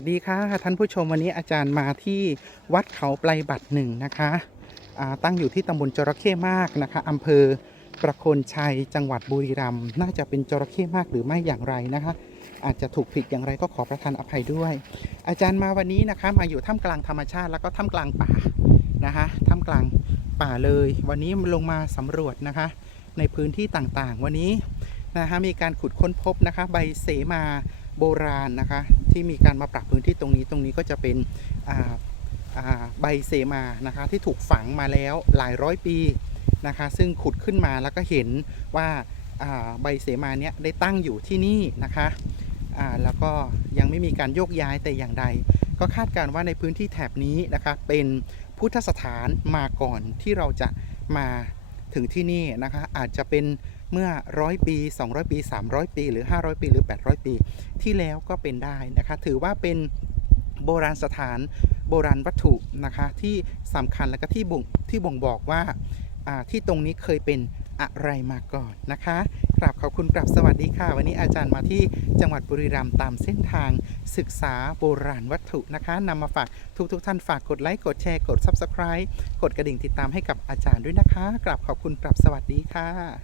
สวัสดีค่ะท่านผู้ชมวันนี้อาจารย์มาที่วัดเขาไพลบัตรหนึ่งนะคะตั้งอยู่ที่ตำบลจระเข้มากนะคะอำเภอประโคนชัยจังหวัดบุรีรัมย์น่าจะเป็นจระเข้มากหรือไม่อย่างไรนะคะ อาจจะถูกผิดอย่างไรก็ขอประทานอภัยด้วย อาจารย์มาวันนี้นะคะมาอยู่ท่ามกลางธรรมชาติแล้วก็ท่ามกลางป่านะคะท่ามกลางป่าเลย วันนี้ลงมาสำรวจนะคะ ในพื้นที่ต่างๆ วันนี้นะคะมีการขุดค้นพบนะคะ ใบเสมาโบราณนะคะ ที่มีการมาปรับพื้นที่ตรงนี้ตรงนี้ก็จะเป็นใบเสมานะคะที่ถูกฝังมาแล้วหลายร้อยปีนะคะซึ่งขุดขึ้นมาแล้วก็เห็นว่าใบเสมาเนี้ยได้ตั้งอยู่ที่นี่นะคะแล้วก็ยังไม่มีการโยกย้ายแต่อย่างใด ก็คาดการณ์ว่าในพื้นที่แถบนี้นะคะเป็นพุทธสถานมาก่อนที่เราจะมาถึงที่นี่นะคะอาจจะเป็น เมื่อร้อยปี 200 ปี 300 ปี หรือ 500 ปี หรือ 800 ปีที่แล้วก็เป็นได้นะคะถือว่าเป็นโบราณสถานโบราณวัตถุนะคะที่สำคัญและก็ที่บ่งที่บ่งบอกว่าอ่าที่ตรงนี้เคยเป็นอะไรมาก่อนนะคะกราบขอบคุณกราบสวัสดีค่ะ วันนี้อาจารย์มาที่จังหวัดบุรีรัมย์ตามเส้นทางศึกษาโบราณวัตถุนะคะนำมาฝากทุกๆทท่านฝากกดไลค์กดแชร์กด Subscribe กดกระดิ่งติดตามให้กับอาจารย์ด้วยนะคะกราบขอบคุณกราบสวัสดีค่ะ